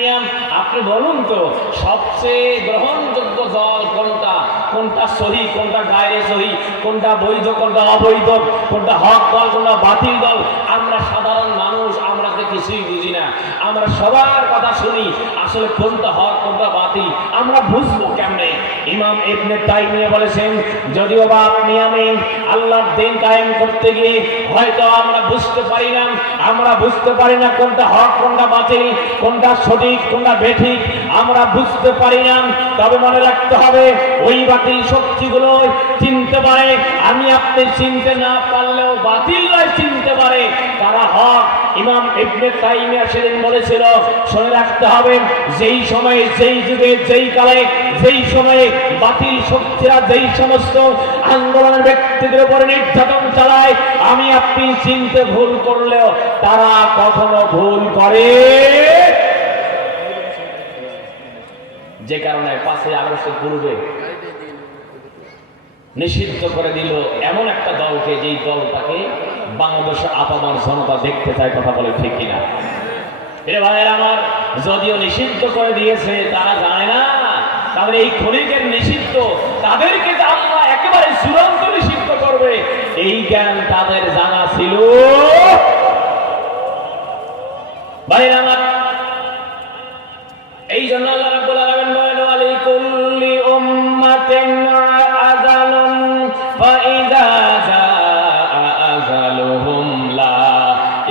মিয়াম, আপনি বলুন তো সবচেয়ে গ্রহণযোগ্য দল কোনটা? কোনটা সহি, কোনটা গায়রে সহি, কোনটা বৈধ, কোনটা অবৈধ, কোনটা হক দল, কোনটা বাতিল দল? আমরা সাধারণ মানুষ, আমরা তো কিছুই বুঝি না। আমরা সবার কথা শুনি, আসলে কোনটা হক কোনটা বাতিল আমরা বুঝবো কেমনে? ইমাম ইবনে তাইমিয়া বলেছেন, যদিও বা আপনি আমি আল্লাহর দিন কায়েম করতে গিয়ে হয়তো আমরা বুঝতে পারি না কোনটা হক কোনটা বাতিল, কোনটা সঠিক কোনটা বেঠিক, আমরা বুঝতে পারি না। তবে মনে রাখতে হবে, ওই বাতিল শক্তিগুলো চিনতে পারে, আমি আপনি চিনতে না পারলেও বাতিলরা চিনতে পারে তারা হক। ইমাম ইবনে তাইমিয়া সেদিন বলেছিল, শুনে রাখতে হবে, যেই সময়ে, যেই যুগে, যেই কালে, যেই সময়ে বাতিল শক্তিরা যেই সমস্ত আন্দোলনের ব্যক্তিদের উপরে নির্যাতন চালায়, আমি আপনি চিনতে ভুল করলেও তারা কখনো ভুল করে। যে কারণে 5ই আগস্টের পূর্বে নিষিদ্ধ করে দিল এমন একটা দলকে, যেই দলটাকে বাংলাদেশে আপামর জনতা দেখতে চায়। কথা বলে ঠিক কিনা? এর ভাইয়েরা আমার, যদিও নিষিদ্ধ করে দিয়েছে, তারা জানে না তাদের এই খনিজের নিষিদ্ধ, তাদেরকে আল্লাহ একেবারে চূড়ান্ত নিষিদ্ধ করবে, এই জ্ঞান তাদের জানা ছিল। ভাইয়েরা আমার, এই জন্য আল্লাহ রাব্বুল আলামিন বলেন, ওয়ালিকুল্লি উম্মাতিন আযালুন ফাইযা জাআ আযালুহুম লা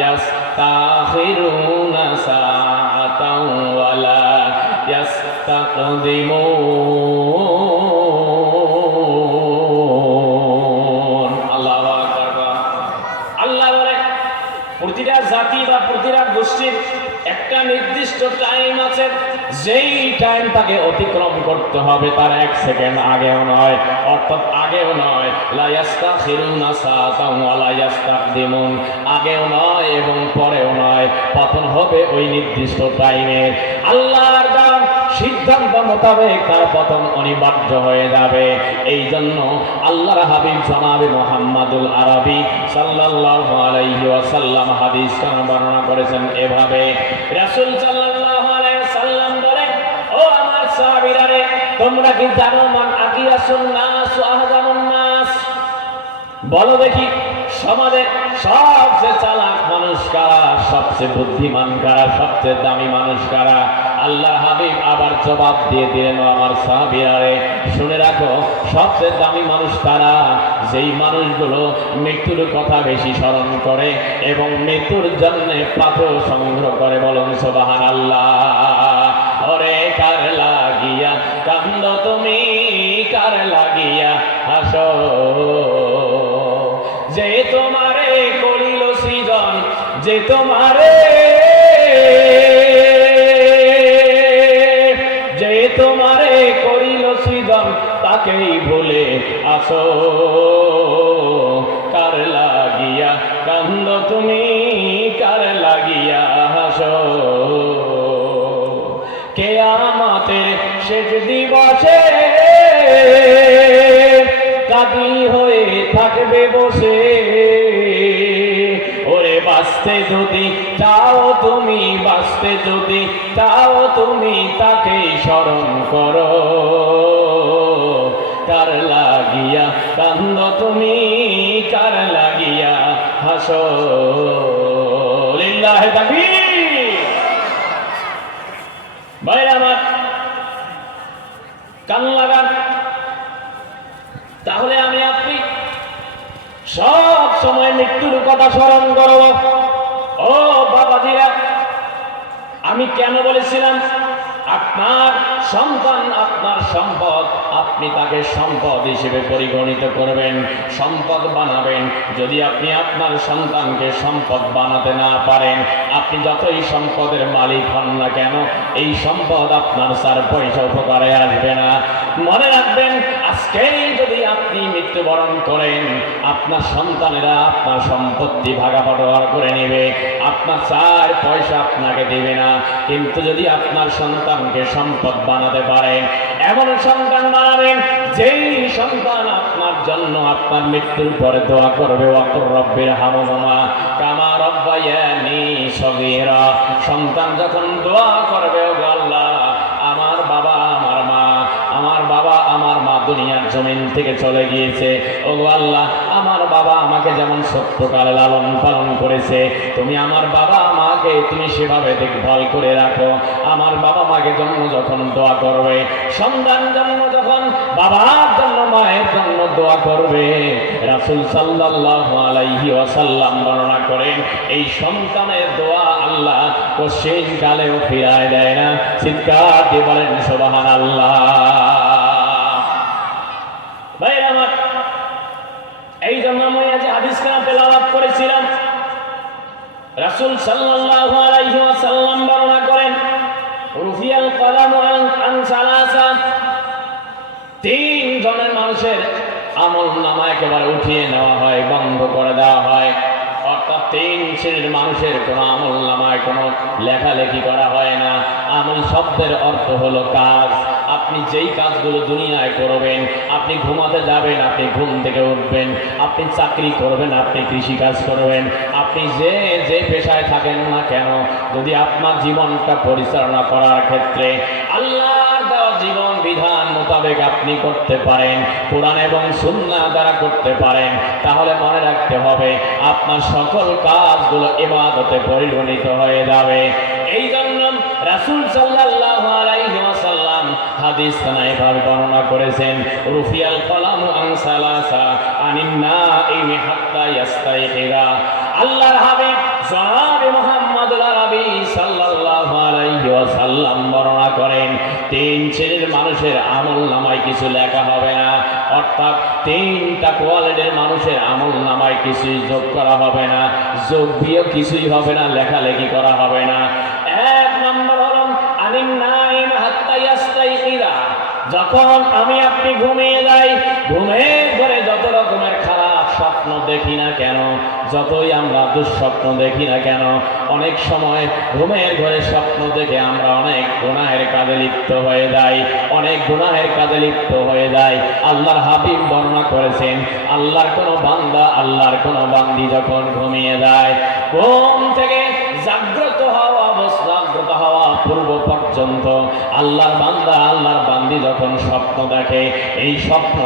ইস্তাখিরুনা সাআতাও ওয়া লা ইস্তাকদিমুন। আল্লাহু আকবার। আল্লাহ বলেন, প্রতিটা জাতি বা প্রতিটা গোষ্ঠীর একটা নির্দিষ্ট টাইম আছে, যেই টাইম তাকে অতিক্রম করতে হবে, তার 1 সেকেন্ড আগেও নয়, অর্থাৎ আগেও নয়, লা ইস্তাখিরুনা সাআতাও ওয়া লা ইস্তাকদিমুন, আগেও নয় এবং পরেও নয়, পতন হবে ওই নির্দিষ্ট টাইমে। আল্লাহর দান সিদ্ধান্ত মোতাবেক তার পতন অনিবার্য হয়ে যাবে। এই জন্য আল্লাহর হাবিব জনাবে মুহাম্মাদুল আরবি সাল্লাল্লাহু আলাইহি ওয়াসাল্লাম হাদিস বর্ণনা করেছেন এভাবে। রাসূল সাল্লাল্লাহু আলাইহি ওয়াসাল্লাম বলেন, ও আমার সাহাবীরা রে, তোমরা কি জানো মান আকিয়াসুন নাস ওয়া আহজানুন নাস? বলো দেখি, সমাজের সবচেয়ে চালাক মানুষ কারা, সবচেয়ে বুদ্ধিমান কারা, সবচেয়ে দামি মানুষ কারা? আল্লাহর হাবিব আবার জবাব দিয়ে দিলেন, আমার সাহাবীরা রে, শুনে রাখো, সবচেয়ে দামি মানুষ তারা যেই মানুষগুলো মৃত্যুর কথা বেশি স্মরণ করে এবং মৃত্যুর জন্য পাথর সংগ্রহ করে। বলুন সুবহানাল্লাহ। ওরে কার লাগিয়া কান্দ তুমি, কার লাগিয়া হাসো, যে তোমারে করিল সৃজন, যে তোমারে করিল সৃজন, তাকেই ভুলে আসো, কার লাগিয়া কান্দ তুমি, কার লাগিয়া হাসো। কিয়ামতের শেষ দিবসে কাঁদি হয়ে থাকবে বসে, ওরে বাঁচতে যদি চাও তুমি, বাঁচতে যদি চাও তুমি, তাকে স্মরণ করো, কার লাগিয়া কান্দ তুমি, কার লাগিয়া হাসো। লিল্লাহি তাকবীর। ভাইরা আমার, কান লাগান, তাহলে আমি আপনি সব সময় মৃত্যুর কথা স্মরণ করব। ও বাবাজিরা, আমি কেন বলেছিলাম আপনার সন্তান আপনার সম্পদ, আপনি তাকে সম্পদ হিসেবে পরিগণিত করবেন, সম্পদ বানাবেন। যদি আপনি আপনার সন্তানকে সম্পদ বানাতে না পারেন, আপনি যতই সম্পদের মালিক হন না কেন, এই সম্পদ আপনার 4 পয়সা উপকারে আসবে না। মনে রাখবেন, আজকেই যদি আপনি মৃত্যুবরণ করেন, আপনার সন্তানেরা আপনার সম্পত্তি ভাগাভাগি করে নেবে, আপনার 4 পয়সা আপনাকে দেবে না। কিন্তু যদি আপনার সন্তানকে সম্পদ বানাতে পারেন, এমন সন্তান বানাবেন যেই সন্তান আপনার জন্য আপনার মৃত্যুর পরে দোয়া করবে, ওয়াকুর রব্বির হামহুমা কামা রব্বায়ানি সগীরা। সন্তান যখন দোয়া করবে, জমিন থেকে চলে গিয়েছে। ওগো আল্লাহ, আমার বাবা আমাকে যেমন সত্যকালে লালন পালন করেছে, তুমি আমার বাবা মাকে তুমি সেভাবে দেখভাল করে রাখো। আমার বাবা মাকে জন্য যখন দোয়া করবে, সন্তান জন্য যখন বাবার জন্য মায়ের জন্য দোয়া করবে, রাসূল সাল্লাল্লাহু আলাইহি ওয়াসাল্লাম বর্ণনা করেন এই সন্তানের দোয়া আল্লাহ কোশ্চিন কালেও ফিরায় দেয় না। চিৎকার দিয়ে বলেন সুবহানাল্লাহ। ভাই আমার, এই জন্য আমি আজ হাদিসখানা তেলাওয়াত করেছিলাম। রাসূল সাল্লাল্লাহু আলাইহি ওয়াসাল্লাম বর্ণনা করেন রুফিয়াল কলামু আন সালাসা, তিন জনের মানুষের আমল নামা একেবারে উঠিয়ে নেওয়া হয়, বন্ধ করে দেওয়া হয়। অর্থাৎ তিন শ্রেণীর মানুষের কোনো আমল নামায় কোনো লেখালেখি করা হয় না। আমল শব্দের অর্থ হলো কাজ। আপনি যেই কাজগুলো দুনিয়ায় করবেন, আপনি ঘুমাতে যাবেন, আপনি ঘুম থেকে উঠবেন, আপনি চাকরি করবেন, আপনি কৃষিকাজ করবেন, আপনি যে যে পেশায় থাকেন না কেন, যদি আপনার জীবনটা পরিচালনা করার ক্ষেত্রে আল্লাহর দেওয়া জীবন বিধান মোতাবেক আপনি করতে পারেন, কোরআন এবং সুন্নাহ দ্বারা করতে পারেন, তাহলে মনে রাখতে হবে আপনার সকল কাজগুলো ইবাদতে পরিগণিত হয়ে যাবে। এই জন্য রাসূল সাল্লাল্লাহু আলাইহি ওয়াসাল্লাম হাদিস এভাবে বর্ণনা করেছেন রুফিয়াল কলামু আন সালাসা আনিন নাইমি হাত্তা ইয়াস্তাইকিরা। আল্লাহর হাবিব জনাবে মুহাম্মদুল আরবি সাল্লাল্লাহু আলাইহি ওয়াসাল্লাম বর্ণনা করেন তিন শ্রেণীর মানুষের আমল নামায় কিছু লেখা হবে না। অর্থাৎ তিনটা কোয়ালিটির মানুষের আমল নামায় কিছুই যোগ করা হবে না, যোগ দিয়ে কিছুই হবে না, লেখালেখি করা হবে না। এক নম্বর হলো আনিন নাইম হাত্তা ইয়াস্তাইকিরা, যখন আমি আপনি ঘুমিয়ে যাই, ঘুমের ঘরে যত রকমের খারাপ স্বপ্ন দেখি না কেন, যতই আমরা দুঃস্বপ্ন দেখি না কেন, অনেক সময় ঘুমের ঘরে স্বপ্ন দেখে আমরা অনেক গুনাহের কাজে লিপ্ত হয়ে যাই, অনেক গুনাহের কাজে লিপ্ত হয়ে যাই। আল্লাহর হাবিব বর্ণনা করেছেন আল্লাহর কোনো বান্দা, আল্লাহর কোনো বান্দি যখন ঘুমিয়ে যায়, ঘুম থেকে জাগ্রত হওয়া পূর্ব পর্যন্ত আল্লাহর বান্দা, আল্লাহর বান্দি যখন স্বপ্ন দেখে, এই স্বপ্ন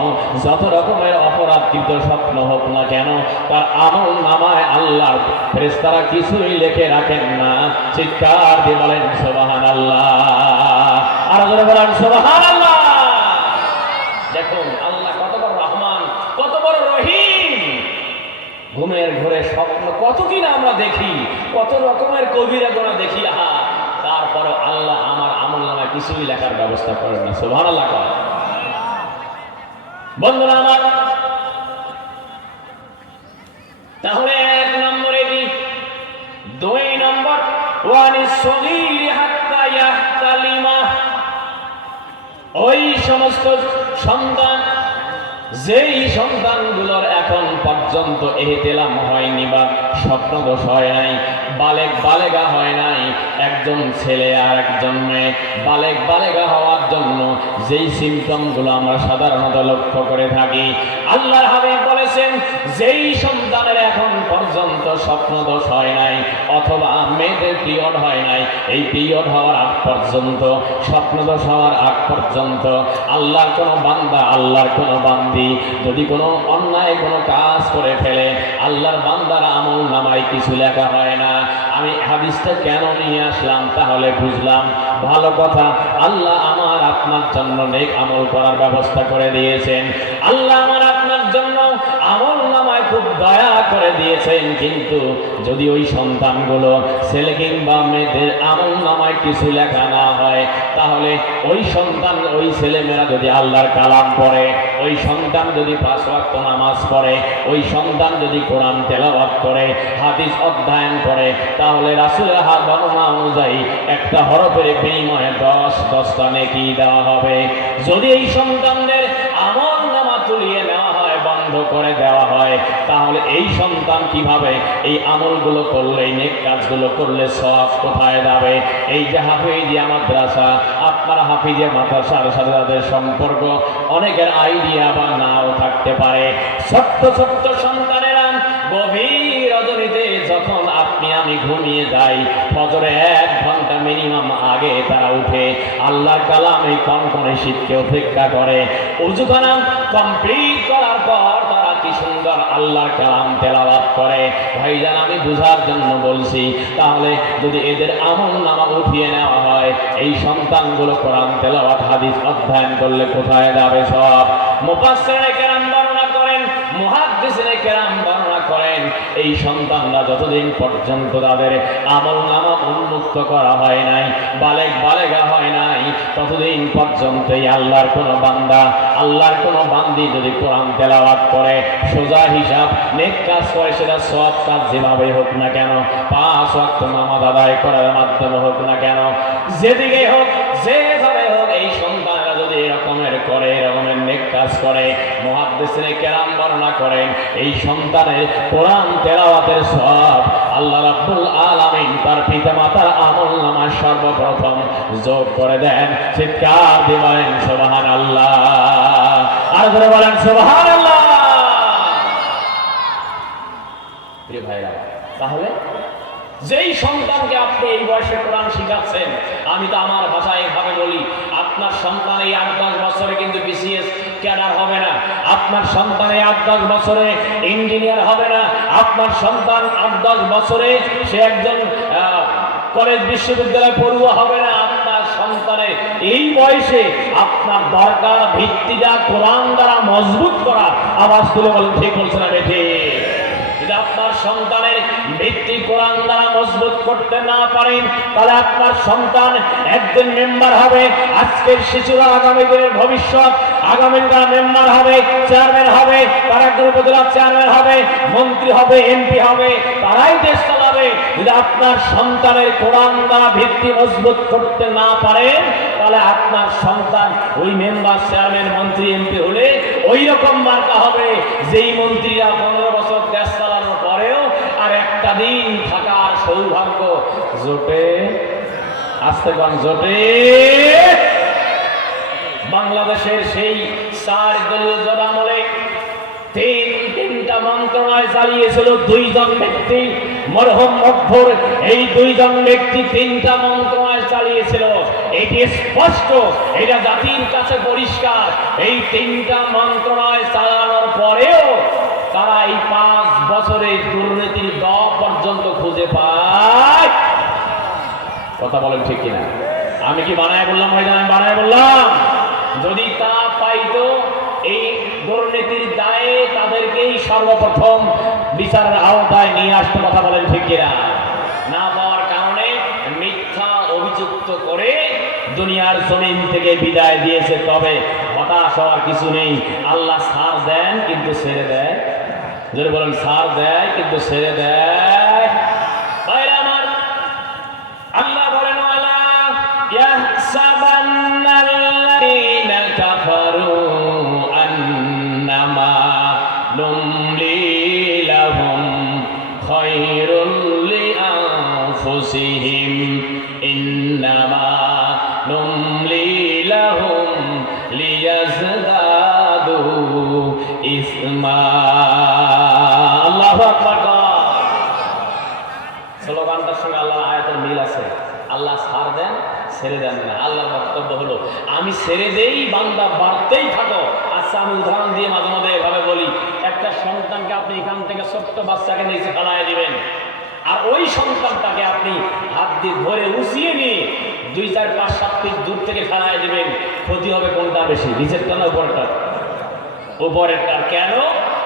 যত রকমের অপরাধকৃত স্বপ্ন হোক না কেন, তার আমল নামায় আল্লাহর ফেরেশতারা কিছুই লিখে রাখেন না। চিৎকার দিয়ে বলেন সুবহানাল্লাহ, আর জোরে বলেন সুবহানাল্লাহ। দেখুন আল্লাহ কত বড় রহমান, কত বড় রহিম। ঘুমের ঘরে স্বপ্ন কত কিনা আমরা দেখি, কত রকমের কবিরা গোনা দেখি, তারপরে আল্লাহ আমার আমল নামায় কিছুই লেখার ব্যবস্থা করেন না। সুবহানাল্লাহ। বন্ধুরা আমার, তাহলে এক নম্বর এটি। দুই নম্বর ওয়ানিস সগীরি হাত্তা ইয়াহতালিমা, ওই সমস্ত সন্তান যেই সন্তানগুলোর এখন পর্যন্ত এহতেলাম হয়নি বা স্বপ্নদোষ হয় নাই, বালেগা হয় নাই, একজন ছেলে আর একজন মেয়ে বালেগা হওয়ার জন্য যেই সিমটমগুলো আমরা সাধারণত লক্ষ্য করে থাকি, আল্লাহর হাবিব বলেছেন যেই সন্তানের এখন পর্যন্ত স্বপ্নদোষ হয় নাই অথবা মেয়েদের পিরিয়ড হয় নাই, এই পিরিয়ড হওয়ার আগ পর্যন্ত, স্বপ্নদোষ হওয়ার আগ পর্যন্ত আল্লাহর কোনো বান্দা, আল্লাহর কোনো বান্দি যদি কোনো অন্যায় কোনো কাজ করে ফেলে, আল্লাহর বান্দার আমল নামায় কিছু লেখা হয় না। আমি হাদিসটা কেন নিয়ে আসলাম তাহলে বুঝলাম, ভালো কথা, আল্লাহ আমার আপনার জন্য নেক আমল করার ব্যবস্থা করে দিয়েছেন, আল্লাহ আমার আপনার জন্য আমল নামায় খুব দয়া করে দিয়েছেন। কিন্তু যদি ওই সন্তানগুলো ছেলে কিংবা মেয়েদের আমল নামায় কিছু লেখা না হয়, তাহলে ওই সন্তান, ওই ছেলেমেয়েরা যদি আল্লাহর কালাম পড়ে, ওই সন্তান যদি 5 ওয়াক্ত নামাজ পড়ে, ওই সন্তান যদি কোরআন তেলাওয়াত করে, হাদিস অধ্যয়ন করে, তাহলে রাসূলের বর্ণনা অনুযায়ী একটা হরফের বিনিময়ে 10টা নেকি দেওয়া হবে। যদি এই সন্তানদের আমল নামা তুলিয়ে নেওয়া হয়, বন্ধ করে দেওয়া হয়, তাহলে এই সন্তান কিভাবে এই আমলগুলো করলে, এই নেক কাজগুলো করলে সওয়াব কোথায় যাবে? এই যে হাফিজিয়া মাদ্রাসা, আপনারা হাফিজিয়া মাদ্রাসার সাথে তাদের সম্পর্ক অনেকের আইডিয়া বা নাও থাকতে পারে। ছোট্ট ছোট্ট সন্তানেরা গভীর রজনীতে যখন আপনি আমি ঘুমিয়ে যাই, ফজরে 1 ঘন্টা মিনিমাম আগে তারা উঠে আল্লাহর কালাম এই কনকনে শীতকে উপেক্ষা করে, ওযুখানা কমপ্লিট করার পর তারা কি সুন্দর আল্লাহর কালাম তেলাওয়াত করে। ভাইজান আমি বুঝার জন্য বলছি, তাহলে যদি এদের আমল নামা উঠিয়ে নেওয়া হয়, এই সন্তানগুলো কোরআন তেলাওয়াত হাদিস অধ্যয়ন করলে কোথায় যাবে? সব মুফাসসিরে কেরাম বর্ণনা করেন, মুহাদ্দিসিনে কেরাম বর্ণনা করেন, এই সন্তানরা যতদিন পর্যন্ত তাদের আমল নামা উন্মুক্ত করা হয় নাই, বালেগা হয় নাই, ততদিন পর্যন্ত এই আল্লাহর কোনো বান্দা, আল্লাহর কোনো বান্দি যদি কোরআন তেলাওয়াত করে, সোজা হিসাব নেক কাজ করে, সেটা সওয়াব কাজ যেভাবে হোক না কেন, 5 ওয়াক্ত নামাজ আদায় করার মাধ্যমে হোক না কেন, যেদিকে হোক যেভাবে হোক, এই সন্তানরা যদি এরকমের করে, এরকমের নেক কাজ করে, মুহাদ্দিসিনে কেরাম বর্ণনা করেন এই সন্তানের কোরআন তেলাওয়াতের সওয়াব আল্লাহ রাব্বুল আলামিন তার পিতামাতার আমলনামায় সর্বপ্রথম যোগ করে দেন। চিৎকার দিয়ে বলেন সুবহানাল্লাহ, আর ধরে বলেন সুবহানাল্লাহ। প্রিয় ভাইরা, তাহলে যেই সন্তানকে আপনি এই বয়সে কোরআন শিখাচ্ছেন, আমি তো আমার ভাষায় এভাবে বলি, আপনার সন্তান এই 8-10 বছরে কিন্তু বিসিএস ক্যাডার হবে না, আপনার সন্তান এই 8-10 বছরে ইঞ্জিনিয়ার হবে না, আপনার সন্তান 8-10 বছরে সে একজন কলেজ বিশ্ববিদ্যালয় পড়ুয়া হবে না। আপনার সন্তানের এই বয়সে আপনার দরকার ভিত্তিটা কোরআন দ্বারা মজবুত করা। আওয়াজ তুলে বলেন ঠিক বলছেন না বেঠে? যদি আপনার সন্তানের ভিত্তি কোরআন দ্বারা মজবুত করতে না পারেন, তাহলে আপনার সন্তান একদিন মেম্বার হবে, আজকের শিশুরা আগামী দিনের ভবিষ্যৎ, আগামী দিনের মেম্বার হবে, চেয়ারম্যান হবে, তারা একজন উপজেলার চেয়ারম্যান হবে, মন্ত্রী হবে, এমপি হবে, তারাই দেশ চালাবে। যদি আপনার সন্তানের কোরআন দ্বারা ভিত্তি মজবুত করতে না পারেন, তাহলে আপনার সন্তান ওই মেম্বার, চেয়ারম্যান, মন্ত্রী, এমপি হলে ওই রকম মার্কা হবে যেই মন্ত্রীরা 15 বছর দেশ চালানোর পরেও আর একটা দিন থাকার সৌভাগ্য জোটে। আসতে পান জোটে। বাংলাদেশের সেই 4 দলীয় জোট আমলে তিনটা মন্ত্রণালয় চালিয়েছিল 2 জন ব্যক্তি, মরহুম মকবুর। এই 2 জন ব্যক্তি 3টা মন্ত্রণালয় চালিয়েছিল। এটি স্পষ্ট, এটা জাতির কাছে পরিষ্কার। এই 3টা মন্ত্রণালয় চালানোর পরেও তারা এই 5 বছরে দুর্নীতির দ পর্যন্ত খুঁজে পায়। কথা বলেন ঠিক কিনা? আমি কি বানায় বললাম? ভাইজান আমি বানায় বললাম? যদি তা পাইতো, এই দুর্নীতির দায়ে তাদেরকেই সর্বপ্রথম বিচারের আওতায় নিয়ে আসতে। কথা বলেন ঠিক কিনা? না পাওয়ার কারণে মিথ্যা অভিযুক্ত করে দুনিয়ার জমিন থেকে বিদায় দিয়েছে। তবে হতাশ হওয়ার কিছু নেই, আল্লাহ ছাড় দেন কিন্তু ছেড়ে দেয়। যদি বলেন ছাড় দেয় কিন্তু ছেড়ে দেয়। ভাইরা আমার, আল্লাহ বলেন ওয়ালা ইয়াহসাবান্নাল্লাযীনা কাফারু আন্নামা নুমলি লাহুম খায়রুল লিআনফুসিহিম ইন্নামা নুমলি লাহুম লিয়াজদাদু ইসমা। আল্লাহু আকবার। স্লোগানটার সঙ্গে আল্লাহর আয়াতের মিল আছে। আল্লাহ ছাড় দেন, ছেড়ে দেন না। আল্লাহর বক্তব্য হলো আমি ছেড়ে দেই, বান্দা বাড়তেই থাকো। আচ্ছা, আমি উদাহরণ দিয়ে মাঝে মাঝে এভাবে বলি, একটা সন্তানকে আপনি এখান থেকে ছোট্ট বাচ্চাকে নিচে ফেলায় দিবেন, আর ওই সন্তানটাকে আপনি হাত দিয়ে ধরে উঁচিয়ে নিয়ে 2, 4, 5, 7 ফিট দূর থেকে ফেলায় দিবেন। ক্ষতি হবে কোনটা বেশি? নিচেরটা না উপরেরটা? উপরেরটা। কেন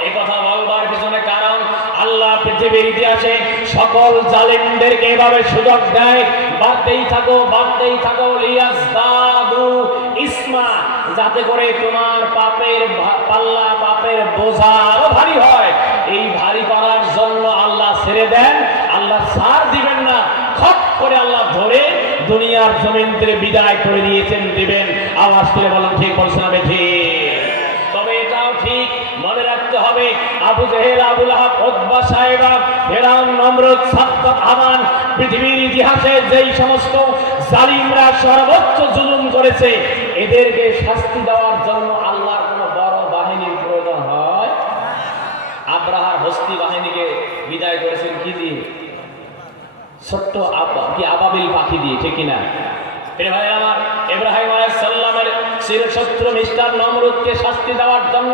এই কথা বলবার পিছনে কারণ, আল্লাহ পৃথিবীর ইতিহাসে সকল জালিমদেরকে এভাবে সুযোগ দেয়, বাড়তেই থাকো, বাড়তেই থাকো, লিয়াজদাদু ইসমা, যাতে করে তোমার পাপের পাল্লা, পাপের বোঝা আরো ভারী হয়। এই ভারী করার জন্য আল্লাহ ছেড়ে দেন, আল্লাহ ছাড় দিবেন না। খপ করে আল্লাহ ধরে দুনিয়ার জমিন থেকে বিদায় করে দিয়েছেন, দিবেন। আওয়াজ করে বলেন ঠিক বলছেন আমি ঠিক? তবে এটাও ঠিক মনে রাখতে হবে, আবু জেহেল, আবু লাহাব, উতবা, সাইবা, ফিরআউন, নমরুদ, সাদ্দাত, হামান, পৃথিবীর ইতিহাসে যেই সমস্ত জালিমরা সর্বোচ্চ জুলুম করেছে, এদেরকে শাস্তি দেওয়ার জন্য আল্লাহর কোনো বড় বাহিনীর প্রয়োজন হয়? আব্রাহার হস্তি বাহিনীকে বিদায় করেছেন কি দিয়ে? ছোট্ট আবাবিল পাখি দিয়ে, ঠিক কিনা? ভাই আমার, ইব্রাহিম আলাইহিস সালামের চিরশত্রু মিস্টার নমরুদকে শাস্তি দেওয়ার জন্য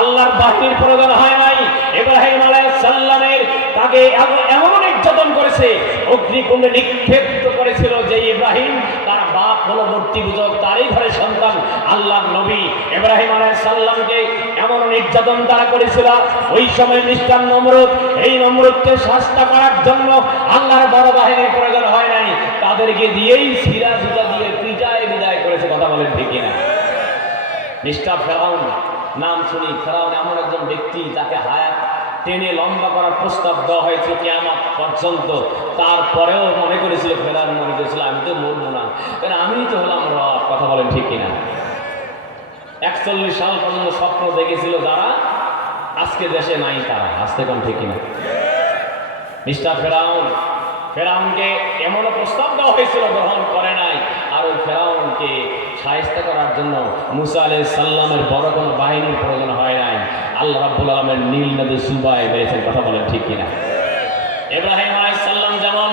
আল্লাহর বাহিনীর প্রয়োজন হয় নাই। ইব্রাহিম আলাইহিস সালামের তাকে এমন নির্যাতন করেছে, অগ্নিকুণ্ডে নিক্ষেপ করেছিল যে ইব্রাহিম তার বাপ হলো মূর্তি পূজক, তারই ঘরে সন্তান আল্লাহর নবী। ইব্রাহিম আলাইহিস সালামকে এমন নির্যাতন তারা করেছিল, ওই সময় মিস্টার নমরুদ, এই নমরুদকে শাস্তি করার জন্য আল্লাহর বড় বাহিনীর প্রয়োজন হয় নাই, তাদেরকে দিয়েই সিরা জুতা দিয়ে পিটায় বিদায় করেছে। কথা বলেন ঠিক কিনা? মিস্টার ফেরাউন নাম শুনি, ফেরাউন এমন একজন ব্যক্তি যাকে হায়াত টেনে লম্বা করার প্রস্তাব দেওয়া হয়েছে কিয়ামত পর্যন্ত, তারপরেও মনে করেছিল, ফেরাউন মনে করেছিল আমি তো মরবো না, কারণ আমি তো হলাম রব। কথা বলেন ঠিক কিনা? 41 সাল পর্যন্ত স্বপ্ন দেখেছিল যারা, আজকে দেশে নাই তারা। আসতে কোন ঠিক কিনা? মিস্টার ফেরাউনকে এমন প্রস্তাব দেওয়া হয়েছিল, গ্রহণ করে নাই। আর ওই ফেরাউনকে শায়েস্তা করার জন্য মুসা আলাইহিস সালামের বড় কোনো বাহিনীর প্রয়োজন হয় নাই, আল্লাহ রাব্বুল আলামিন নীল নদী সুবায় বেড়েছেন। কথা বলেন ঠিক কিনা? ইব্রাহিম আলাইহিস সালাম যেমন,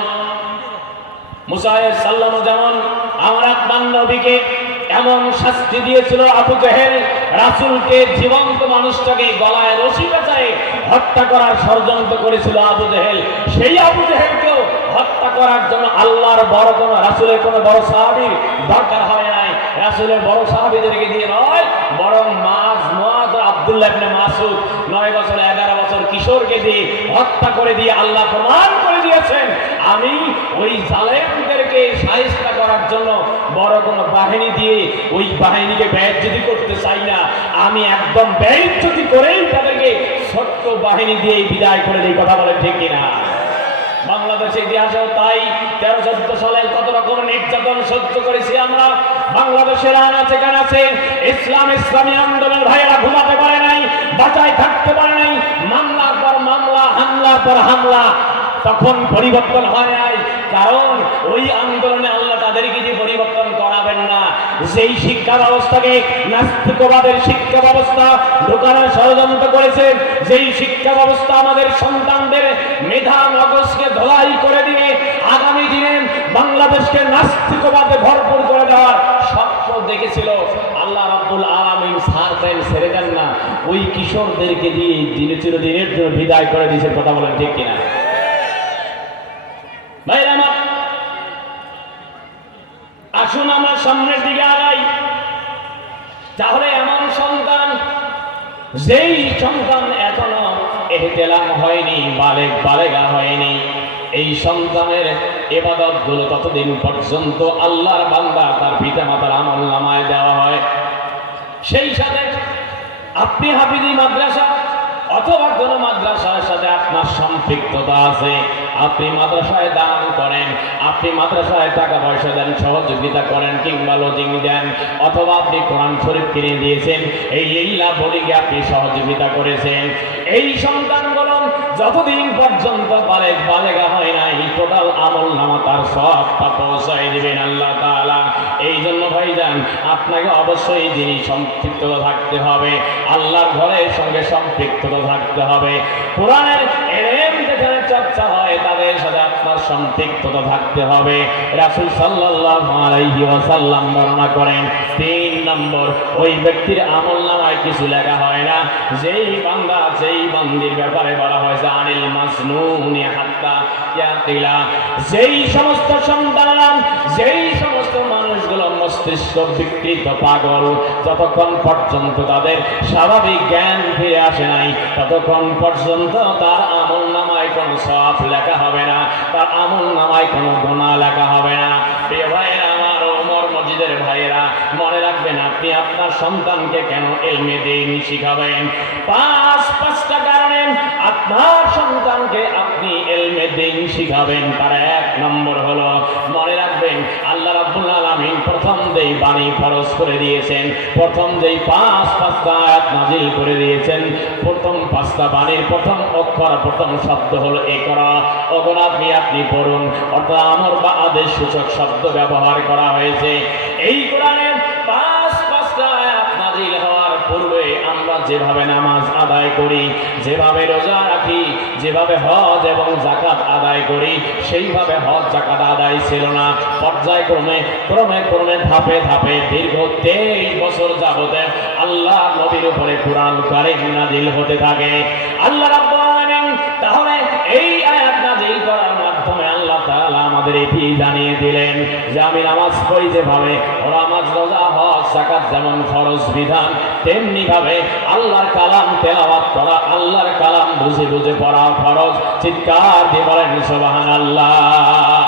মুসা আলাইহিস সালাম যেমন আমার আপনার নবীকে এমন শাস্তি দিয়েছিল, আবু জেহেল রাসূলকে, জীবন্ত মানুষটাকে গলায় রশি পেঁচায় হত্যা করার ষড়যন্ত্র করেছিল আবু জেহেল, সেই আবু জেহেলকেও হত্যা করার জন্য আল্লাহর বড় কোনো রাসূলের কোনো বড় সাহাবীর দরকার হয় নাই। রাসূলের বড় সাহাবীদেরকে দিয়ে নয়, বরং মুআয আব্দুল্লাহ ইবনে মাসউদ 9 বছর 11 বছর কিশোরকে দিয়ে হত্যা করে দিয়ে আল্লাহ প্রমাণ করে দিয়েছেন, আমি ওই জালেমদেরকে শায়েস্তা করার জন্য বড় কোনো বাহিনী দিয়ে ওই বাহিনীকে বেইজ্জতি করতে চাই না, আমি একদম বেইজ্জতি করেই তাদেরকে ছোট্ট বাহিনী দিয়ে বিদায় করে দিই। কথা বলে ঠিক কিনা? বাংলাদেশের ইতিহাসেও তাই 13-14 সালে কত রকম নির্যাতন সহ্য করেছি আমরা। বাংলাদেশের আনাচে কানাচে ইসলামী আন্দোলন ভাইয়েরা ঘুমাতে পারে নাই, বাঁচায় থাকতে পারে নাই, মামলার পর মামলা, হামলার পর হামলা। তখন পরিবর্তন হয় নাই, কারণ ওই আন্দোলনে আল্লাহ তাদেরকে যে পরিবর্তন করাবেন না, যেই শিক্ষা ব্যবস্থাকে নাস্তিকবাদের শিক্ষা ব্যবস্থা ঢোকানোর ষড়যন্ত্র করেছেন, যেই শিক্ষা ব্যবস্থা আমাদের সন্তানদের মেধা মগজকে ধোলাই করে দিয়ে আগামী দিনে বাংলাদেশকে নাস্তিকবাদে ভরপুর করে দেওয়ার স্বপ্ন দেখেছিল, আল্লাহ রাব্বুল আলামিন ছেড়ে দেন না, ওই কিশোরদেরকে দিয়ে চিরদিনের জন্য বিদায় করে দিয়েছেন। কথা বলেন ঠিক কিনা? ভাইরা আমার, আসুন আমরা সামনের দিকে আগাই। তাহলে এমন সন্তান, যেই সন্তান এখনো ইহতিলাম হয়নি, বালেগা হয়নি, এই সন্তানের ইবাদত গুলো ততদিন পর্যন্ত আল্লাহর বান্দা তার পিতা মাতার আমল নামায় দেওয়া হয়। সেই সাথে আপনি হাফিজি মাদ্রাসা অথবা কোনো মাদ্রাসার সাথে আপনার সম্পৃক্ততা আছে, আপনি মাদ্রাসায় দান করেন, আপনি মাদ্রাসায় টাকা পয়সা দেন, সহযোগিতা করেন, কিংবা লজিং দেন, অথবা আপনি কোরআন শরীফ কিনে দিয়েছেন, এই লাভ বলিকে আপনি সহযোগিতা করেছেন, এই সন্তানগুলো যতদিন পর্যন্ত বালেগা হয় নাই, টোটাল আমল নামা তার সবটা পৌঁছাই দিবেন আল্লাহ তাআলা। এই জন্য ভাইজান, আপনাকে অবশ্যই যিনি সম্পৃক্ততা থাকতে হবে, আল্লাহর ঘরের সঙ্গে সম্পৃক্ততা থাকতে হবে, কোরআনের ইলম যেখানে চর্চা হয় তাদের সাথে আপনার সম্পৃক্ততা থাকতে হবে। রাসূল সাল্লাল্লাহু আলাইহি ওয়াসাল্লাম বর্ণনা করেন, 3 নম্বর, ওই ব্যক্তির আমলনামায় কিছু লেখা হয় না যেই বান্দা, যেই বান্দির ব্যাপারে বলা হয়েছে আনিল মাসনুনি হাত্তা ইয়াকিলা, যেই সমস্ত সন্তান, যেই সমস্ত মানুষগুলো মস্তিষ্ক বিকৃত পাগল, যতক্ষণ পর্যন্ত তাদের স্বাভাবিক জ্ঞান ফিরে আসে নাই, ততক্ষণ পর্যন্ত তার আমলনামায় কোনো সওয়াব লেখা হবে না, তার আমলনামায় কোনো গুনাহ লেখা হবে না। প্রিয় ভাইয়েরা আমার, ওমর মসজিদের ভাইয়েরা, মনে রাখবেন, আপনি আপনার সন্তানকে কেন ইলমে দ্বীন শিখাবেন? 5টা কারণে আপনার সন্তানকে আপনি ইলমে দ্বীন শিখাবেন। তার 1 নম্বর হলো, মনে রাখবেন, আল্লাহ রাব্বুল আলামিন প্রথম যেই বাণী ফরজ করে দিয়েছেন, প্রথম যেই 5টা আয়াত নাযিল করে দিয়েছেন, প্রথম 5টা বাণীর প্রথম অক্ষর, প্রথম শব্দ হলো ইকরা। ওগুলো আপনি পড়ুন, অর্থাৎ আমর বা আদেশ সূচক শব্দ ব্যবহার করা হয়েছে। এই কোরআনের 5টা আয়াত নাযিল হওয়ার পূর্বে আমরা যেভাবে নামাজ আদায় করি, যেভাবে রোজা রাখি, যেভাবে হজ এবং যাকাত আদায় করি, সেইভাবে হজ যাকাত আদায় ছিল না। পর্যায়ক্রমে ক্রমে ক্রমে ধাপে ধাপে দীর্ঘ 23 বছর যাবতে আল্লাহ নবীর উপরে কুরআন কারীম নাযিল হতে থাকে। আল্লাহ রাব্বুল আলামিন তাহলে এই আয়াত নাযিল করার মাধ্যমে আল্লাহ তাআলা আমাদের এটি জানিয়ে দিলেন যে আমি নামাজ পড়ি যেভাবে, নামাজ রোজা হজ যাকাত যেমন ফরজ বিধান, তেমনি ভাবে আল্লাহর কালাম তেলাওয়াত করা, আল্লাহর কালাম বুঝে বুঝে পড়া ফরজ। চিৎকার দিয়ে বলেন সুবহানাল্লাহ।